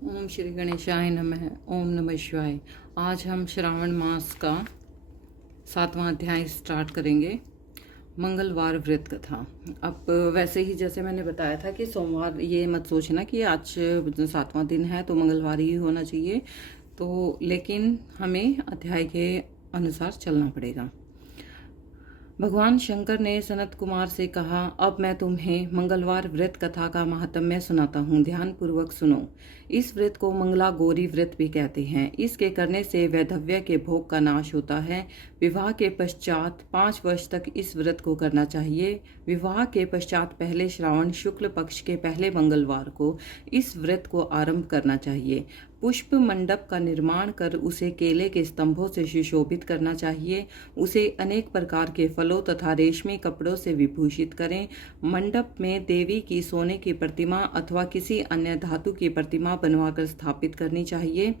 ओम श्री गणेशाय नमः। ओम नमः शिवाय। आज हम श्रावण मास का 7वां अध्याय स्टार्ट करेंगे। मंगलवार व्रत कथा। अब वैसे ही जैसे मैंने बताया था कि सोमवार, ये मत सोचना कि आज 7वां दिन है तो मंगलवार ही होना चाहिए, तो लेकिन हमें अध्याय के अनुसार चलना पड़ेगा। भगवान शंकर ने सनत कुमार से कहा, अब मैं तुम्हें मंगलवार व्रत कथा का महात्म्य सुनाता हूँ, ध्यान पूर्वक सुनो। इस व्रत को मंगला गौरी व्रत भी कहते हैं। इसके करने से वैधव्य के भोग का नाश होता है। विवाह के पश्चात 5 वर्ष तक इस व्रत को करना चाहिए। विवाह के पश्चात पहले श्रावण शुक्ल पक्ष के पहले मंगलवार को इस व्रत को आरंभ करना चाहिए। पुष्प मंडप का निर्माण कर उसे केले के स्तंभों से सुशोभित करना चाहिए। उसे अनेक प्रकार के फलों तथा रेशमी कपड़ों से विभूषित करें। मंडप में देवी की सोने की प्रतिमा अथवा किसी अन्य धातु की प्रतिमा बनवाकर स्थापित करनी चाहिए।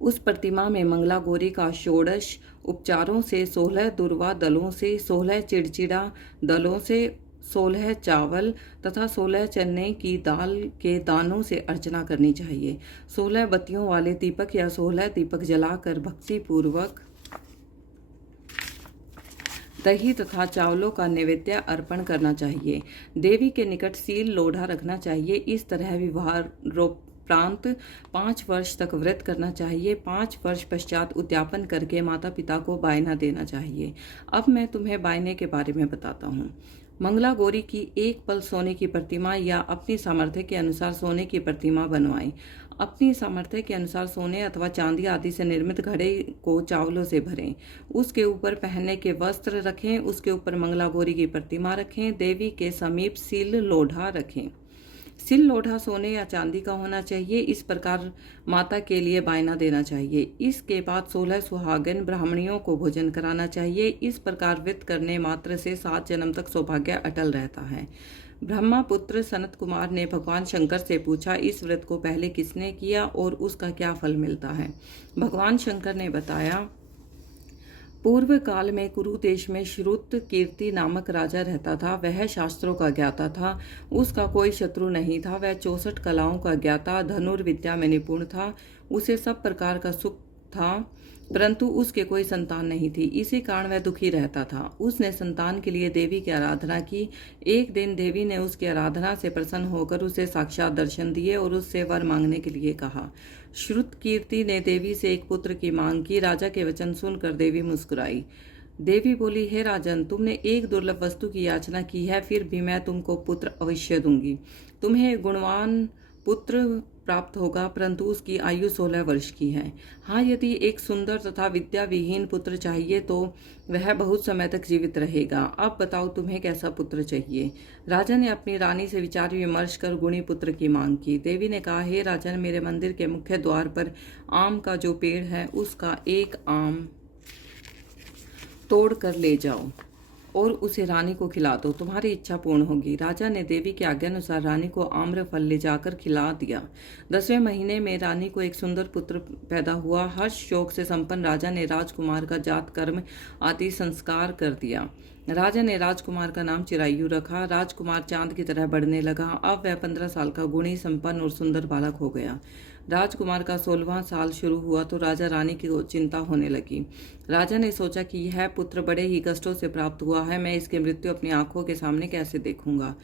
उस प्रतिमा में मंगला गौरी का षोडश उपचारों से 16 दुर्वा दलों से, 16 चिड़चिड़ा दलों से, 16 चावल तथा 16 चने की दाल के दानों से अर्चना करनी चाहिए। 16 बत्तियों वाले दीपक या 16 दीपक जलाकर भक्ति पूर्वक दही तथा चावलों का नैवेद्य अर्पण करना चाहिए। देवी के निकट सील लोढ़ा रखना चाहिए। इस तरह विवाहोपरांत 5 वर्ष तक व्रत करना चाहिए। 5 वर्ष पश्चात उद्यापन करके माता पिता को बायना देना चाहिए। अब मैं तुम्हें बायने के बारे में बताता हूँ। मंगला गौरी की एक पल सोने की प्रतिमा या अपनी सामर्थ्य के अनुसार सोने की प्रतिमा बनवाएं। अपनी सामर्थ्य के अनुसार सोने अथवा चांदी आदि से निर्मित घड़े को चावलों से भरें। उसके ऊपर पहनने के वस्त्र रखें। उसके ऊपर मंगला गौरी की प्रतिमा रखें। देवी के समीप सिल लोढ़ा रखें। सिल लोढ़ा सोने या चांदी का होना चाहिए। इस प्रकार माता के लिए बायना देना चाहिए। इसके बाद 16 सुहागन ब्राह्मणियों को भोजन कराना चाहिए। इस प्रकार व्रत करने मात्र से 7 जन्म तक सौभाग्य अटल रहता है। ब्रह्मा पुत्र सनत कुमार ने भगवान शंकर से पूछा, इस व्रत को पहले किसने किया और उसका क्या फल मिलता है? भगवान शंकर ने बताया, पूर्व काल में कुरु देश में श्रुत कीर्ति नामक राजा रहता था। वह शास्त्रों का ज्ञाता था। उसका कोई शत्रु नहीं था। वह 64 कलाओं का ज्ञाता, धनुर्विद्या में निपुण था। उसे सब प्रकार का सुख था, परंतु उसके कोई संतान नहीं थी। इसी कारण वह दुखी रहता था। उसने संतान के लिए देवी की आराधना की। एक दिन देवी ने उसकी आराधना से प्रसन्न होकर उसे साक्षात दर्शन दिए और उससे वर मांगने के लिए कहा। श्रुत कीर्ति ने देवी से एक पुत्र की मांग की। राजा के वचन सुनकर देवी मुस्कुराई। देवी बोली, हे राजन, तुमने एक दुर्लभ वस्तु की याचना की है, फिर भी मैं तुमको पुत्र अवश्य दूंगी। तुम्हें गुणवान पुत्र प्राप्त होगा, परंतु उसकी आयु 16 वर्ष की है। हाँ, यदि एक सुंदर तथा विद्या विहीन पुत्र चाहिए तो वह बहुत समय तक जीवित रहेगा। अब बताओ, तुम्हें कैसा पुत्र चाहिए? राजा ने अपनी रानी से विचार विमर्श कर गुणी पुत्र की मांग की। देवी ने कहा, हे राजन, मेरे मंदिर के मुख्य द्वार पर आम का जो पेड़ है उसका एक आम तोड़ कर ले जाओ और उसे रानी को खिला दो, तुम्हारी इच्छा पूर्ण होगी। राजा ने देवी की आज्ञानुसार रानी को आम्र फल ले जाकर खिला दिया। 10वें महीने में रानी को एक सुंदर पुत्र पैदा हुआ। हर्ष शोक से संपन्न राजा ने राजकुमार का जात कर्म आदि संस्कार कर दिया। राजा ने राजकुमार का नाम चिरायु रखा। राजकुमार चांद की तरह बढ़ने लगा। अब वह 15 साल का गुणी संपन्न और सुंदर बालक हो गया। राजकुमार का 16वां साल शुरू हुआ तो राजा रानी की चिंता होने लगी। राजा ने सोचा कि यह पुत्र बड़े ही कष्टों से प्राप्त हुआ है, मैं इसकी मृत्यु अपनी आंखों के सामने कैसे देखूंगा।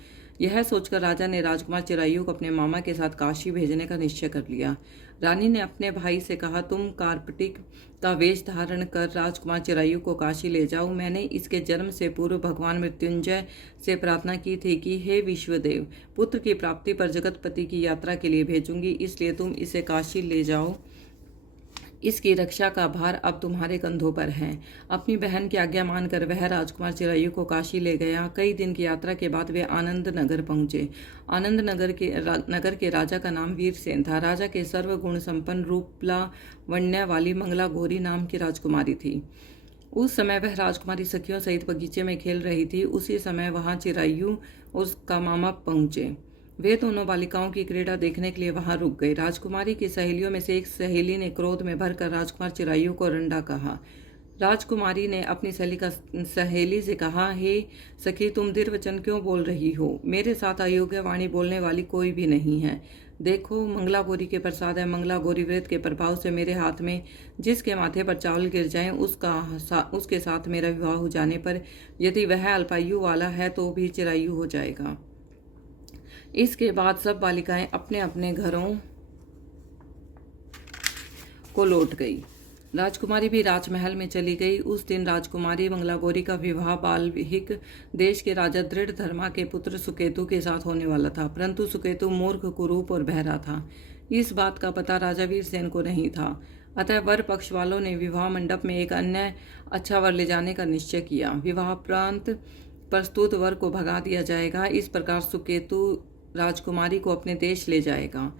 यह सोचकर राजा ने राजकुमार चिरायु को अपने मामा के साथ काशी भेजने का निश्चय कर लिया। रानी ने अपने भाई से कहा, तुम कार्पटिक का वेश धारण कर राजकुमार चिरायु को काशी ले जाओ। मैंने इसके जन्म से पूर्व भगवान मृत्युंजय से प्रार्थना की थी कि हे विश्वदेव, पुत्र की प्राप्ति पर जगतपति की यात्रा के लिए भेजूंगी, इसलिए तुम इसे काशी ले जाओ। इसकी रक्षा का भार अब तुम्हारे कंधों पर है। अपनी बहन की आज्ञा मानकर वह राजकुमार चिरायु को काशी ले गया। कई दिन की यात्रा के बाद वे आनंद नगर पहुंचे। आनंद नगर के राजा का नाम वीरसेन था। राजा के सर्वगुण संपन्न रूप लावण्य वाली मंगला गौरी नाम की राजकुमारी थी। उस समय वह राजकुमारी सखियों सहित बगीचे में खेल रही थी। उसी समय वहां चिरायु और उसका मामा पहुंचे। वे दोनों बालिकाओं की क्रीड़ा देखने के लिए वहां रुक गए। राजकुमारी की सहेलियों में से एक सहेली ने क्रोध में भरकर राजकुमार चिरायु को रंडा कहा। राजकुमारी ने अपनी सहेली से कहा, हे सखी, तुम दृढ़ वचन क्यों बोल रही हो? मेरे साथ अयोग्य वाणी बोलने वाली कोई भी नहीं है। देखो, मंगला गौरी के प्रसाद है। मंगला गौरी व्रत के प्रभाव से मेरे हाथ में जिसके माथे पर चावल गिर जाए उसके साथ मेरा विवाह हो जाने पर यदि वह अल्पायु वाला है तो भी चिरायु हो जाएगा। इसके बाद सब बालिकाएं अपने अपने घरों को लौट गई। राजकुमारी भी राजमहल में चली गई। उस दिन राजकुमारी मंगला गौरी का विवाह बाल्हिक देश के राजा दृढ़धर्मा के पुत्र सुकेतु के साथ होने वाला था, परंतु सुकेतु मूर्ख, कुरूप और बहरा था। इस बात का पता राजा वीरसेन को नहीं था। अतः वर पक्ष वालों ने विवाह मंडप में एक अन्य अच्छा वर ले जाने का निश्चय किया। विवाह प्रांत प्रस्तुत वर को भगा दिया जाएगा। इस प्रकार सुकेतु राजकुमारी को अपने देश ले जाएगा।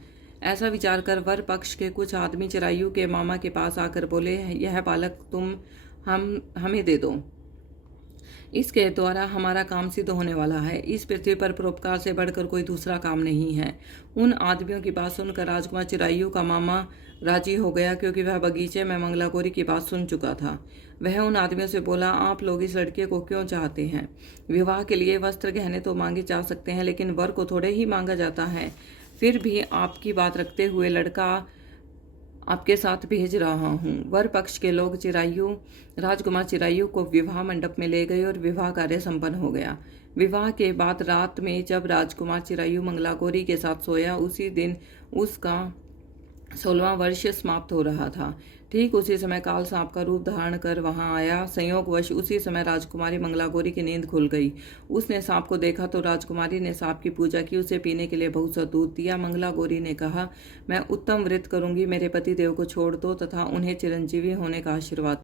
ऐसा विचार कर वर पक्ष के कुछ आदमी चिरायु के मामा के पास आकर बोले, यह बालक तुम हमें दे दो, इसके द्वारा हमारा काम सिद्ध होने वाला है। इस पृथ्वी पर परोपकार से बढ़कर कोई दूसरा काम नहीं है। उन आदमियों की बात सुनकर राजकुमार चिरायु का मामा राजी हो गया, क्योंकि वह बगीचे में मंगला गौरी की बात सुन चुका था। वह उन आदमियों से बोला, आप लोग इस लड़के को क्यों चाहते हैं? विवाह के लिए वस्त्र गहने तो मांगे जा सकते हैं, लेकिन वर को थोड़े ही मांगा जाता है। फिर भी आपकी बात रखते हुए लड़का आपके साथ भेज रहा हूँ। वर पक्ष के लोग राजकुमार चिरायु को विवाह मंडप में ले गए और विवाह कार्य संपन्न हो गया। विवाह के बाद रात में जब राजकुमार चिरायु मंगला गौरी के साथ सोया, उसी दिन उसका 16वां वर्ष समाप्त हो रहा था। ठीक उसी समय काल सांप का रूप धारण कर वहां आया। संयोगवश उसी समय राजकुमारी मंगला गौरी की नींद खुल गई। उसने सांप को देखा तो राजकुमारी ने सांप की पूजा की, उसे पीने के लिए बहुत सा दूध दिया। मंगला गौरी ने कहा, मैं उत्तम व्रत करूंगी, मेरे पति देव को छोड़ दो तथा उन्हें चिरंजीवी होने का आशीर्वाद